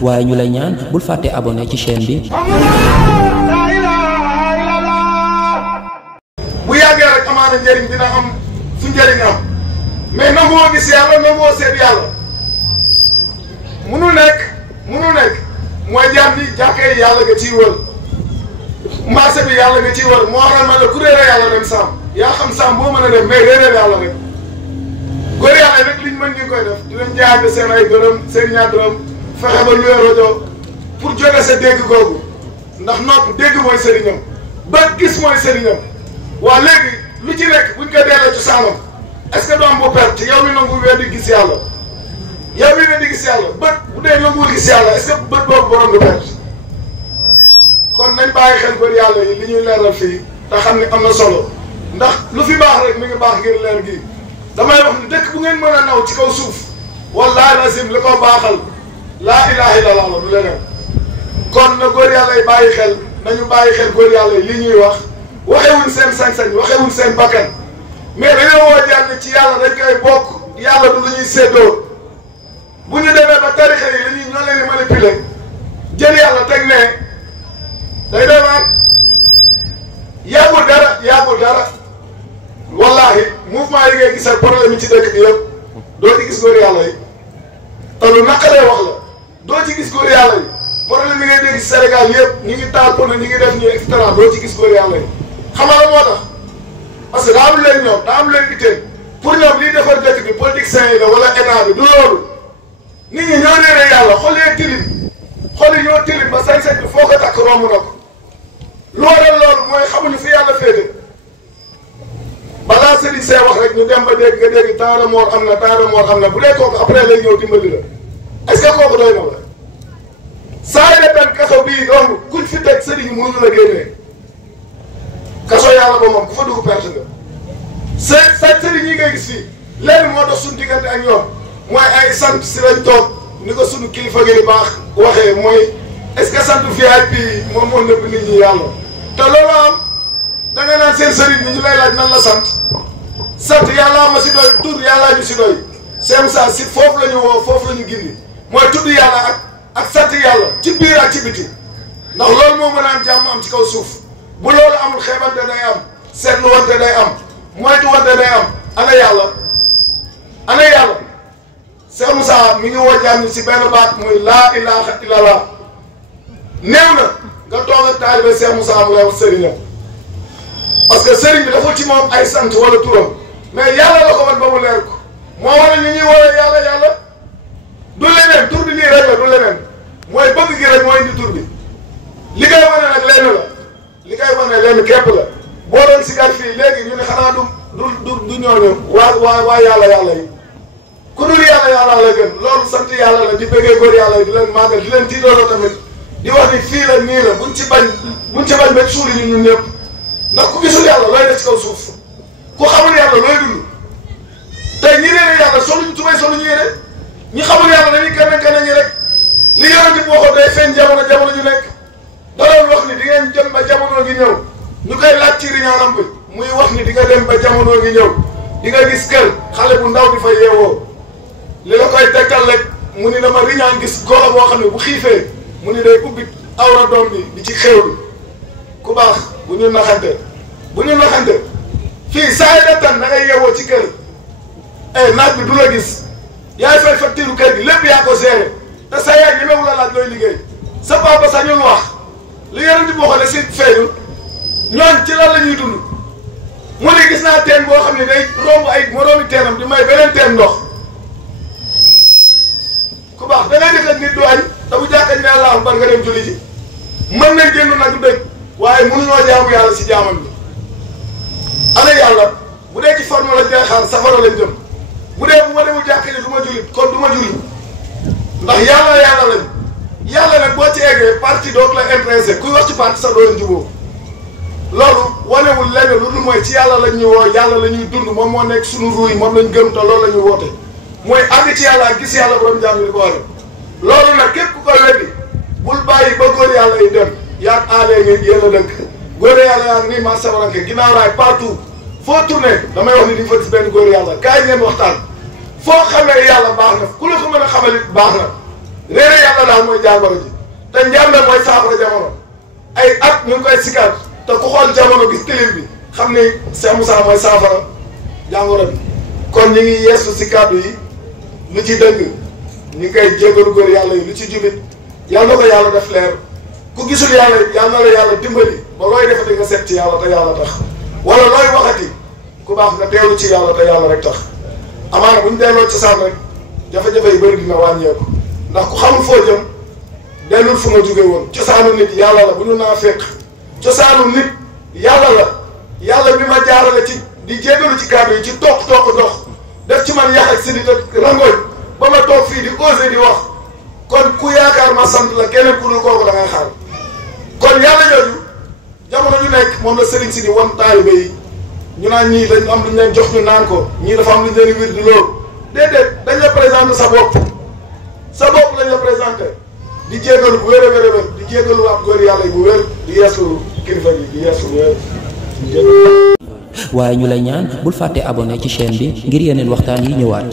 waaye ñu lay ñaan bul fàtte abonné ci chaîne bi. bu yàggee rek amaana njëriñ dina am fu njëriñ am mais nanguwoo gis yàlla nanguwoo seet yàlla munu nekk mooy jaam bi jàkkee yàlla nga ciy wër marché bi yàlla nga ciy wër moo waral ma la ku réere yàlla dem saam yaa xam saam boo mën a dem mais réeréer yàlla rek góor yàlla rek liñ mën ñu koy def di leen jaayante seen ay dërëm seen ñaar dërëm fexe ba luy rajo pour jóge sa dégg googu ndax nopp dégg mooy sëriñam ba gis mooy sëriñam waa léegi lu ci nekk buñ ko delloo ci saanam est-ce que du am bu perte yow mi nangu weddi gis yàlla yow mi weddi gis yàlla bët bu dee nanguwul gis yàlla est-ce que bët boobu borom du perte kon nañ bàyyi xel bëri yàlla yi li ñuy leeral fii te xam ne am na solo ndax lu fi baax rek mi ngi baax ngir leer gi damay wax ni dëkk bu ngeen mën a naw ci kaw suuf wallaahi lazim li ko baaxal laa ilaha illallah la du leneen kon na góor yàlla yi bàyyi xel nañu bàyyi xel góor yàlla yi li ñuy wax waxewuñ seen sañ-sañ waxewuñ seen bakkan mais dañoo woo jàmm ci yàlla dañ koy bokk yàlla du lu ñuy séddoo bu ñu demee ba tarixa yi li ñuy ñoo leen di manipuler jël yàlla teg ne day demaat yàggul dara wallahi mouvement yi ngay gis ak problème yi ci dëkk bi yëpp doo ci gis góor yàlla yi te lu naqaree wax la doo ci gis góor yàlla yi problème yi ngay dégg ci Sénégal yëpp ñu ngi taal pneu ñu ngi def ñu et cetera doo ci gis góor yàlla yi xam nga moo tax parce que daa am leen ñoom daa am leen itteel pour ñoom liy defar dëkk bi politiciens yi la wala état bi du loolu nit ñi ñoo neeree yàlla xol yee tilim xol yi ñoo tilim ba sañ-sañ bi foo ko takk romb na ko lu waral loolu mooy xamuñu fi yàlla féete balaa sëriñ see wax rek ñu dem ba dégg nga dégg temps de mort am na bu dee kooku après lay ñëw dimbali la est-ce que kooku doy na la saa yi ne benn kaso bii donc kuñ fi teg sëriñ mënuñu la génnee kaso yàlla ba moom ku fa dugg perte nga sëriñ yi ngay gis fii lenn moo dox suñu diggante ak ñoom mooy ay sant si lañ toog ni ko suñu kilifa gi baax waxee mooy est-ce que sant VIP moom moo nëbb nit ñi yàlla te loolu am da nga naan seen sëriñ bi ñu lay laaj nan la sant yàlla ma si doy tur yàllaa ñu si doy seen saa si foofu la ñu woo foofu la ñu gindi mooy tudd yàlla ak sant yàlla ci biir ak ci biti ndax loolu moo mën a am jàmm am ci kaw suuf bu loolu amul xeebante day am seetlu wante day am moytu wante day am ana yàlla Cheikh Moussa mi ngi woo jàmm si benn baat muy laa ilaha illallah néew na nga toog ak taalibe Cheikh Moussa mu lay wax sëriñam parce que sëriñ bi dafa ci moom ay sant wala turam mais yàlla la ko wan ba mu leer ko moo waral ñu ñuy woowee yàlla du leneen tur bi lii rek la du leneen mooy bëgg gi rek mooy indi tur bi li koy wane nag lenn la li koy wane lenn képp la boo doon sigar fii léegi ñu ne xanaa du ñooñu waa yàlla yi ku dul yàlla la gën loolu sant yàlla la di bëggee góor yàlla yi di leen màggal di leen tiidooloo tamit di wax ni fii la nii la buñ ci bañ ba suuli ñun ñëpp ndax ku gisul yàlla looy def ci kaw suuf ku xamul yàlla looy dund tey ñi réere yàlla soluñu tubay soluñu yére ñi xamul yàlla dañuy kenn ñi rek li yonent bi waxoon day feeñ jamono ñu nekk da doon wax ni di ngeen dem ba jamono gi ñëw ñu koy laaj ci riñaanam bi muy wax ni di nga dem ba jamono gi ñëw di nga gis kër xale bu ndaw di fa yeewoo li la koy tegtal rek mu ni dama riñaan gis golo boo xam ne bu xiifee mu ni day ubbi awra doom bi di ci xéewlu ku baax bu ñu naxante fii saa yi tan da ngay yeewoo ci kër naaj bi du la gis yaay fay facture kër gi lépp yaa ko géré te sa yaay ñi mewu la laaj looy liggéey sa papa sañul wax li yeneen di boo ne si feeñul ñooñ ci lan la ñuy dund mu ne gis naa teen boo xam ne day romb ay moroomi teenam di may beneen teen ndox ku baax da ngay def ak nit du añ te bu jàkkañ ne Allahu akbar nga dem julli ji mën nañ génn nag du dëgg waaye mënuñoo jaamu yàlla si jaamam bi ana yàlla bu dee ci forme lañ koy xaar safara lañ jëm bu dee bu ma demul jàkk ji du ma jullit kon du ma jullit ndax yàlla lañ yàlla nag boo ci eggee parti dootu la intéressé kuy wax ci parti sax doo leen jubóo loolu wanewul lenn lu dul mooy ci yàlla lañ ñu woo yàlla la ñuy dund moom moo nekk suñu ruuy moom lañ gëm te loolu la ñuy woote mooy àgg ci yàlla ak gis yàlla borom jàmm di ko wane loolu nag képp ku ko weddi bul bàyyi ba góor yàlla yi dem yaag aalee ngi yéen a dëkk góor yàlla yaa ngi nii maa sabaranke ginnaaw raay partout foo tourné damay wax ni di nga fa gis benn góor yàlla kaay ngeen waxtaan foo xamee yàlla baax na ku la ko mën a xamal it baax na réere yàlla daal mooy jàngoro ji te njàmbe mooy saafara jamono ay at ñu ngi koy sikkaat te ku xool jamono gis tilim bi xam ni Cheikh Moussa mooy saafara jàngoro bi kon ñu ngi yeesu si kàddu yi lu ci dëgg ñu ngi koy jégalu góor yàlla yi lu ci jubit yàlla na ko yàlla def leer ku gisul yàlla yàlla na la yàlla dimbali ba looy defati nga seet ci yàlla te yàlla tax wala looy waxati ku baax nga teewlu ci yàlla te yàlla rek tax amaana bu ñu delloo ci saan rek jafe-jafe yu bëri dina wàññeeku ndax ku xamul foo jëm dellul fu nga jóge woon cosaanu nit yàlla la bu ñu naa fekk cosaanu nit yàlla la yàlla bi ma jaarale ci di jégalu ci kàddu yi ci toq dox def ci man yax ak sidit ak rangooñ ba ma toog fii di osé di wax kon ku yaakaar ma sant la keneen ku dul kooku da ngay xaar kon yàlla jooju jamono ju nekk moom la sëriñ si di wan taalibe yi ñu naan ñii dañ am lu ñu leen jox ñu naan ko ñii dafa am lu ñu leen wir di loolu déedéet dañ la présenté sa bopp lañ la présenté di jégalu bu wér a wér a wér di jégalu ab góor yàlla yi bu wér di yeesu kilifa bi di yeesu bu wér waaye ñu lay ñaan bul fàtte abonné ci chaîne bi ngir yeneen waxtaan yi ñëwaat.